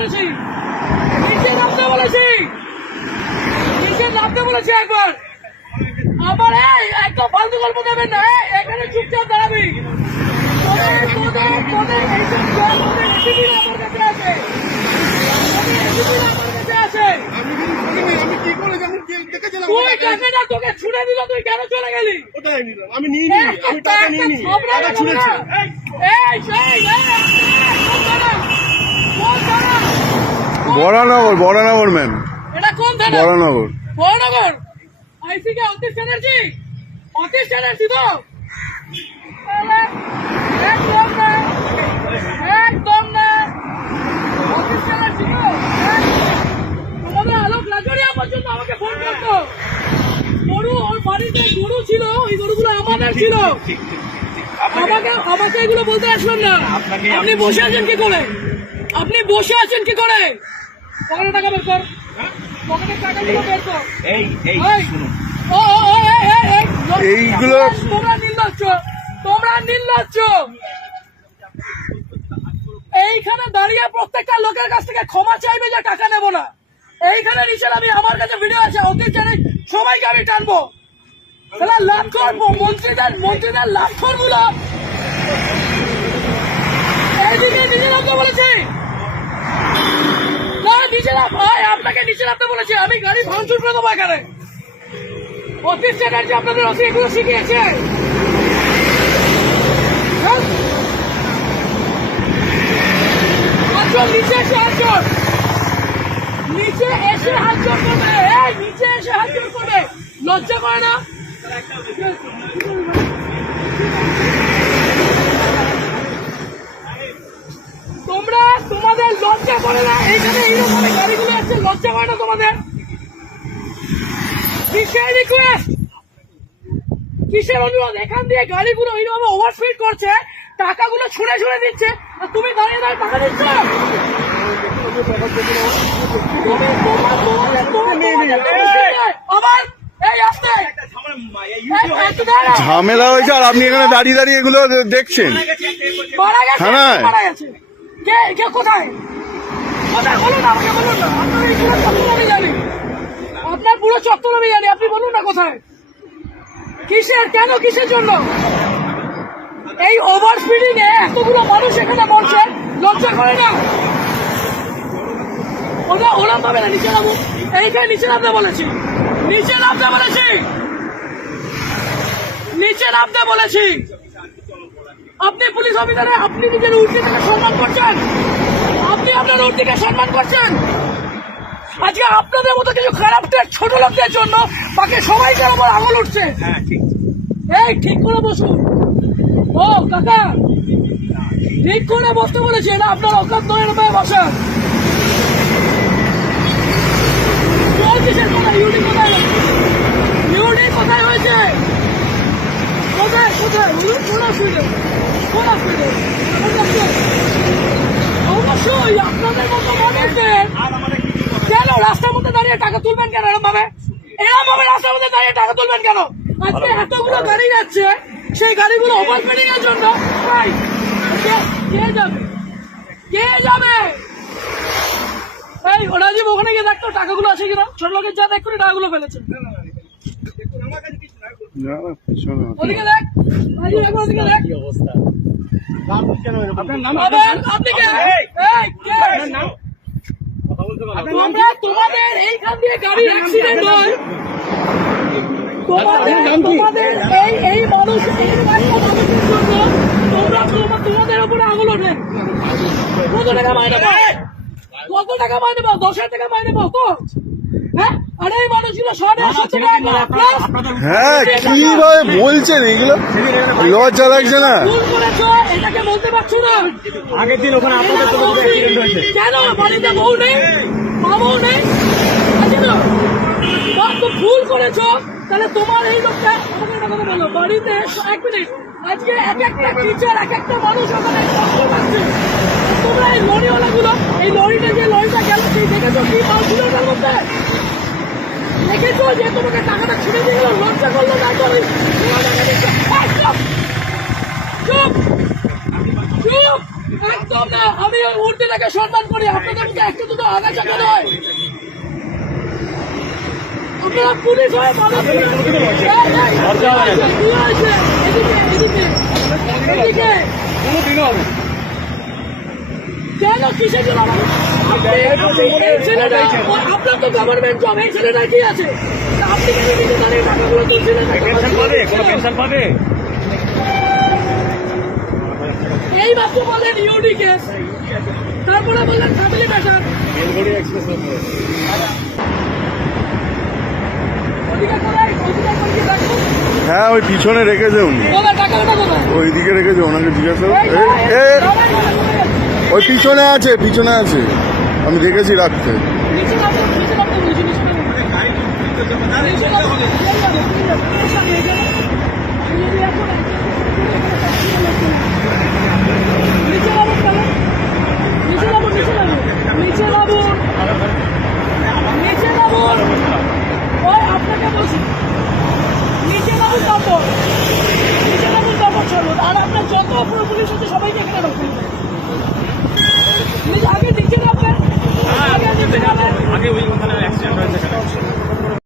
বলেছি নিচে নামতে বলেছি নিচে নামতে বলেছি একবার আমার এই একদম ফালতু গল্প দেবেন না এখানে চুপচাপ দাঁড়াবি আমি নিয়ে নিই আমি টাকা নিয়ে নিই টাকা ছুঁড়েছি বরানগর বরানগর ম্যাম এটা কোন থানা বরানগর বড়নগর আইসি কে অতীশ চ্যানার্জি অতীশ চ্যানার্জি তো একদম না একদম না অতীশ চ্যানার্জি তো হ্যাঁ? তোমাদের আলোক লাজরিয়া পর্যন্ত আমাকে ফোন করতো গরু ওর বাড়িতে গরু ছিল ওই গরুগুলো আমাদের ছিল আমাকে আমাকে এগুলো বলতে আসলাম না আপনি বসে আছেন কি করে আপনি বসে আছেন কি করে? পকেটে টাকা বের কর। পকেটের টাকাগুলো বের কর। এই এই এই, শুনুন। ও, ও, ও, এই, এই, এই, এইগুলো- তোমরা নির্লজ্জ। তোমরা নির্লজ্জ। এইখানে দাঁড়িয়ে প্রত্যেকটা লোকের কাছ থেকে ক্ষমা চাইবে যে টাকা নেব না। এইখানে নিচে আমি আমার কাছে ভিডিও আছে অতীত জানি সবাইকে আমি টানবো। তাহলে লাভ করব মন্ত্রীদের মন্ত্রীদের লাভ করব নিচে নামতে বলেছি। নিচে নাম ভাই, আপনাকে নিচে নামতে বলেছি, আমি করে দেবো এখানে। আপনাদের অসি এগুলো হ্যাঁ? নিচে এসে হাতজোড় নিচে এসে হাতজোড় করবে। এই, নিচে এসে হাতজোড় করবে। লজ্জা করে না তোমরা তোমাদের লজ্জা গাড়িগুলো আছে লজ্জা করে না তোমাদের? কিসের রিকোয়েস্ট কিসের অনুরোধ? এখান দিয়ে গাড়িগুলো এইভাবে ওভারস্পিড করছে টাকাগুলো ছুঁড়ে ছুঁড়ে দিচ্ছে আর তুমি দাঁড়িয়ে দাঁড়িয়ে টাকা দিচ্ছ। ঝামেলা হয়েছে আর আপনি এখানে দাঁড়িয়ে দাঁড়িয়ে এগুলো দেখছেন। থানায়? কোথায়? আপনার পুরো চত্বর আমি জানি, আপনি বলুন না কোথায়? কিসের, কেন, কিসের জন্য? এই ওভার স্পিডিং এ এতগুলো মানুষ এখানে মরছে, লজ্জা করে না? ওরা ওরম ভাবে না, নিচে নামো। এইখানে নিচে নামতে বলেছি, নিচে নামতে বলেছি। নিচে নামতে বলেছি। আপনি পুলিশ অফিসারে, আপনি নিজের উর্দিকে সম্মান করছেন। আপনি আপনার উর্দিকে সম্মান করছেন? আজকে আপনাদের মতো কিছু খারাপ ছোট লোকদের জন্য বাকি সবাইকার উপর আঙুল উঠছে। এই ঠিক করে বসুন। ও কাকা ঠিক করে বসতে বলেছি এটা আপনার অকাত নয় রূপায় বসা কিসের কোথায়? ইউনি কোথায় ইউনি কোথায় হয়েছে। কোথায় কোথায়? কোন অসুবিধা কোন অসুবিধা অবশ্যই আপনাদের মতো মানুষদের কেন রাস্তার মধ্যে দাঁড়িয়ে টাকা তুলবেন কেন এরকম ভাবে এরকম ভাবে রাস্তার মধ্যে দাঁড়িয়ে টাকা তুলবেন কেন আজকে এতগুলো গাড়ি যাচ্ছে সেই গাড়িগুলো ওভারস্পিডিং এর জন্য কে- যাবে কে যাবে এই রাজীব ওখানে গিয়ে দেখতো টাকাগুলো আছে কিনা ছোট লোকের যা দেখ করে টাকাগুলো ফেলেছে। ওদিকে দেখ ওদিকে দেখ তোমাদের এইখান দিয়ে গাড়ি অ্যাক্সিডেন্ট হয় তোমাদের কত টাকা মাইনে পাও দশ হাজার টাকা মাইনে পাও তো হ্যাঁ হ্যাঁ কীভাবে বলছেন এগুলো? লজ্জা লাগছে না? এটাকে বলতে পারছ না। আগের দিন ওখানে আপনাদের তো অ্যাক্সিডেন্ট হয়েছে। কেন? বাড়িতে বউ নেই? মা বউ নেই? না। বা তো ভুল করেছ। তাহলে তোমার এই লোকটা আমাকে একটা কথা বলো। বাড়িতে এক মিনিট। আজকে এক একটা টিচার এক একটা মানুষ ওখানে কষ্ট পাচ্ছে। তোমরা এই লরিওয়ালা গুলো এই লরিটা যে লরিটা গেল সেই দেখেছ কি মাল ছিল মধ্যে? দেখেছ যে তোমাকে টাকাটা ছুটে দিয়ে গেল লজ্জা করল না তো একদম না আমি ওই মূর্তিটাকে সম্মান করি আপনাদের মধ্যে একটা দুটো আগাছা কেন হয় আপনারা পুলিশ হয়ে মানুষ? এদিকে, এদিকে, এদিকে। কেন কিসের জন্য? আপনার তো গভর্নমেন্ট জব এই ছেলেটা কি আছে। আপনি কেন নিজে দাঁড়িয়ে টাকাগুলো তুলছিলেন পেনশন পাবে কোনো পেনশন পাবে? এই মাত্র বললেন ইউডি কেস তারপরে বললেন ফ্যামিলি ম্যাটার হ্যাঁ ওই পিছনে রেখেছে উনি। ওইদিকে রেখেছে ওনাকে জিজ্ঞাসা ওই পিছনে আছে পিছনে আছে। আমি দেখেছি রাখতে আর আপনার যত পুলিশ হচ্ছে সবাইকে এখানে রাখুন আগে দেখে রাখবেন হ্যাঁ, আগে ওই ওখানে অ্যাক্সিডেন্ট হয়েছে।